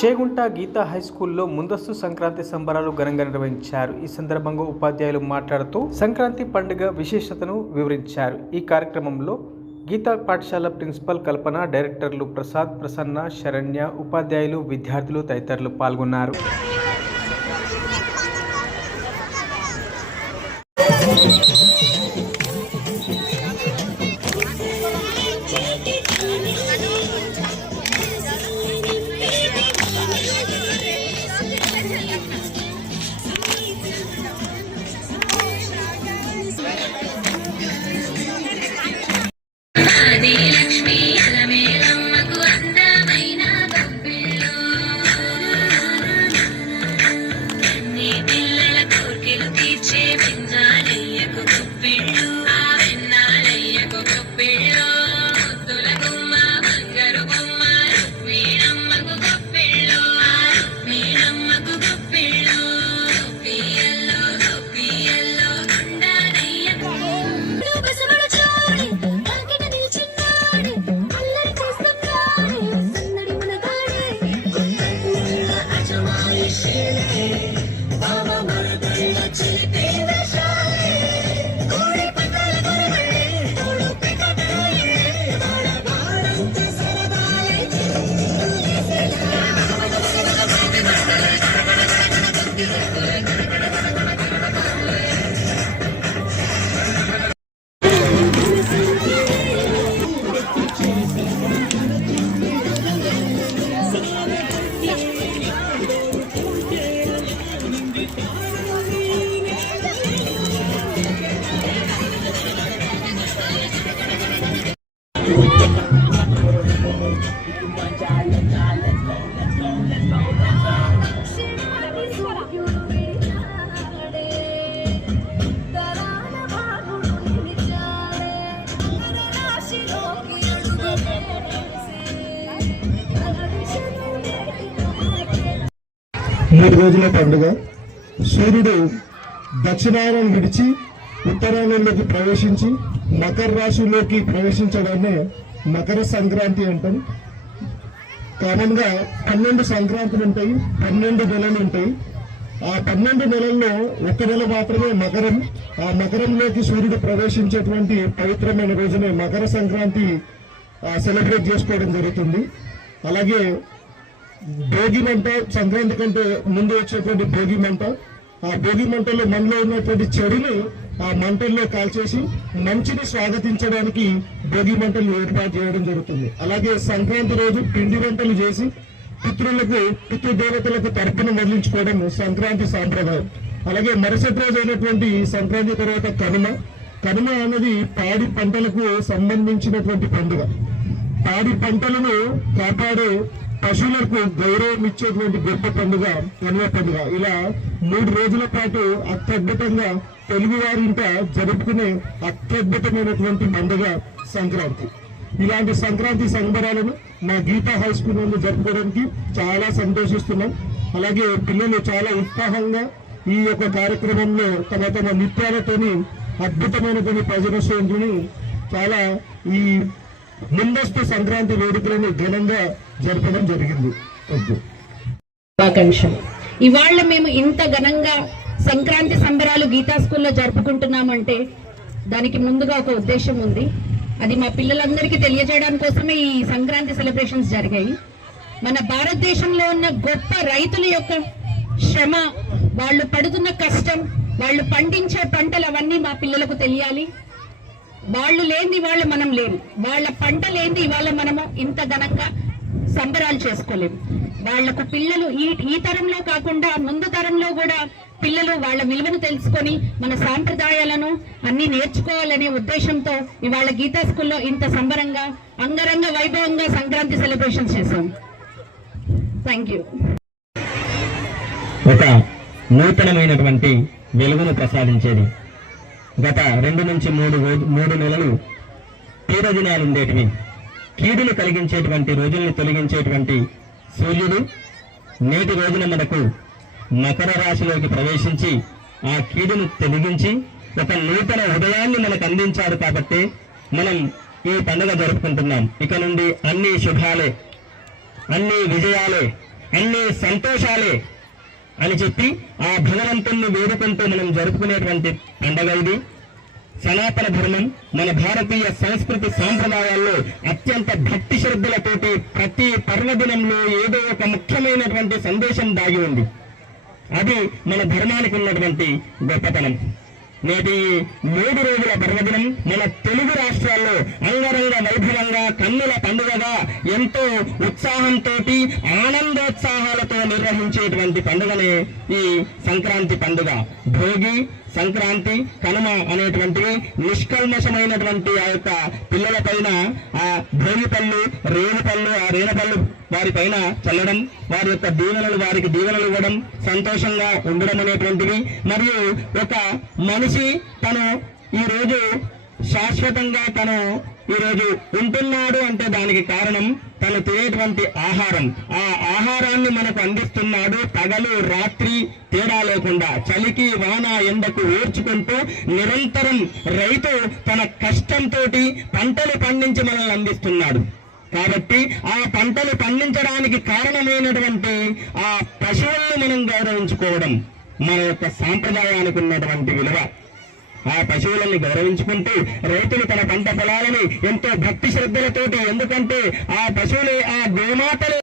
Chegunta Gita high స్కూల్లో ముందస్తు సంక్రాంతి సంబరాలు ఘనంగా నిర్వహించారు. ఈ సందర్భంగా ఉపాధ్యాయులు మాట్లాడుతూ సంక్రాంతి పండుగ విశేషతను వివరించారు. ఈ కార్యక్రమంలో గీతా పాఠశాల ప్రిన్సిపల్ కల్పన, డైరెక్టర్లు ప్రసాద్, ప్రసన్న, శరణ్య, ఉపాధ్యాయులు, విద్యార్థులు తదితరులు పాల్గొన్నారు. మూడు రోజుల పండుగ. సూర్యుడు దక్షిణాయనం విడిచి ఉత్తరాయణంలోకి ప్రవేశించి మకర రాశిలోకి ప్రవేశించడాన్ని మకర సంక్రాంతి అంటాం. కామన్ గా 12 సంక్రాంతులు ఉంటాయి, 12 నెలలు ఉంటాయి. ఆ 12 నెలల్లో ఒక్క నెల మాత్రమే మకరం. ఆ మకరంలోకి సూర్యుడు ప్రవేశించేటువంటి పవిత్రమైన రోజునే మకర సంక్రాంతి సెలబ్రేట్ చేసుకోవడం జరుగుతుంది. అలాగే భోగి మంట, సంక్రాంతి కంటే ముందు వచ్చేటువంటి భోగి మంట. ఆ భోగి మంటల్లో మనలో ఉన్నటువంటి చెడుని ఆ మంటల్లో కాల్చేసి మంచిని స్వాగతించడానికి భోగి మంటలు ఏర్పాటు చేయడం జరుగుతుంది. అలాగే సంక్రాంతి రోజు పిండి వంటలు చేసి పితృదేవతలకు తర్పణ వదిలించుకోవడం సంక్రాంతి సాంప్రదాయం. అలాగే మరుసటి రోజు అయినటువంటి సంక్రాంతి తర్వాత కనుమ అనేది పాడి పంటలకు సంబంధించినటువంటి పండుగ. పాడి పంటలను కాపాడే పశువులకు గౌరవం ఇచ్చేటువంటి గొప్ప పండుగ కనుమ పండుగ. ఇలా 3 రోజుల పాటు అత్యద్భుతంగా తెలుగువారింట జరుపుకునే అత్యద్భుతమైనటువంటి పండుగ సంక్రాంతి. ఇలాంటి సంక్రాంతి సంబరాలను మా గీతా హై స్కూల్ నుండి జరుపుకోవడానికి చాలా సంతోషిస్తున్నాం. అలాగే పిల్లలు చాలా ఉత్సాహంగా ఈ యొక్క కార్యక్రమంలో తమ నృత్యాలతోని అద్భుతమైనటువంటి ప్రజలశ్రేణిని చాలా ఈ ముందస్తు సంక్రాంతి వేడుకలను ఘనంగా జరపడం జరిగింది. ఇవాళ మేము ఇంత ఘనంగా సంక్రాంతి సంబరాలు గీతా స్కూల్లో జరుపుకుంటున్నామంటే దానికి ముందుగా ఒక ఉద్దేశం ఉంది. అది మా పిల్లలందరికీ తెలియజేయడం కోసమే ఈ సంక్రాంతి సెలబ్రేషన్స్ జరిగాయి. మన భారతదేశంలో ఉన్న గొప్ప రైతుల యొక్క శ్రమ, వాళ్ళు పడుతున్న కష్టం, వాళ్ళు పండించే పంటలు అవన్నీ మా పిల్లలకు తెలియాలి. వాళ్ళు లేని ఇవాళ మనం లేము, వాళ్ళ పంట లేని ఇవాళ మనము ఇంత ఘనంగా సంబరాలు చేసుకోలేము. వాళ్లకు పిల్లలు ఈ తరంలో కాకుండా ముందు తరంలో కూడా పిల్లలు వాళ్ళ విలువను తెలుసుకొని మన సాంప్రదాయాలను అన్ని నేర్చుకోవాలనే ఉద్దేశంతో ఇవాళ గీతా స్కూల్లో ఇంత సంబరంగా అంగరంగ వైభవంగా సంక్రాంతి సెలబ్రేషన్ చేశాం. Thank you. ఒక నూతనమైనటువంటి వెలుగును ప్రసాదించేది. గత 2 నుంచి 3 నెలలు పీడదినాలు ఉండేటివి. కీడును కలిగించేటువంటి రోజుల్ని తొలగించేటువంటి సూర్యుడు నేటి రోజున మనకు మకర రాశిలోకి ప్రవేశించి ఆ కీడును తొలగించి ఒక నూతన ఉదయాన్ని మనకు అందించాడు. కాబట్టి మనం ఈ పండుగ జరుపుకుంటున్నాం. ఇక నుండి అన్ని శుభాలే, అన్ని విజయాలే, అన్ని సంతోషాలే అని చెప్పి ఆ భగవంతుణ్ణి వేడుకుంటూ మనం జరుపుకునేటువంటి పండుగ ఇది. సనాతన ధర్మం మన భారతీయ సంస్కృతి సాంప్రదాయాల్లో అత్యంత భక్తి శ్రద్ధలతోటి ప్రతి పర్వదినంలో ఏదో ఒక ముఖ్యమైనటువంటి సందేశం దాగి ఉంది. అది మన ధర్మానికి ఉన్నటువంటి గొప్పతనం. నేటి 3 రోజుల పర్వదినం మన తెలుగు రాష్ట్రాల్లో అంగరంగ వైభవంగా కన్నుల పండుగగా ఎంతో ఉత్సాహంతో ఆనందోత్సాహాలతో నిర్వహించేటువంటి పండుగనే ఈ సంక్రాంతి పండుగ. భోగి, సంక్రాంతి, కనుమ అనేటువంటివి నిష్కల్మషమైనటువంటి ఆ యొక్క పిల్లల పైన ఆ భోగి పళ్ళు, రేణు పళ్ళు, ఆ రేణపళ్ళు వారి పైన చల్లడం, వారి యొక్క దీవెనలు వారికి దీవెనలు ఇవ్వడం, సంతోషంగా ఉండడం అనేటువంటివి. మరియు ఒక మనిషి తను ఈరోజు శాశ్వతంగా తను ఈరోజు ఉంటున్నాడు అంటే దానికి కారణం తను తినేటువంటి ఆహారం. ఆ ఆహారాన్ని మనకు అందిస్తున్నాడు పగలు రాత్రి తేడా లేకుండా, చలికి వాన ఎండకు ఓర్చుకుంటూ నిరంతరం రైతు తన కష్టంతో పంటలు పండించి మనల్ని అందిస్తున్నాడు. కాబట్టి ఆ పంటలు పండించడానికి కారణమైనటువంటి ఆ పశువులను మనం గౌరవించుకోవడం మన యొక్క సాంప్రదాయానికి ఉన్నటువంటి విలువ. ఆ పశువులని గౌరవించుకుంటూ రైతులు తన పంట పొలాలని ఎంతో భక్తి శ్రద్ధలతోటి, ఎందుకంటే ఆ పశువులే ఆ గోమాతలే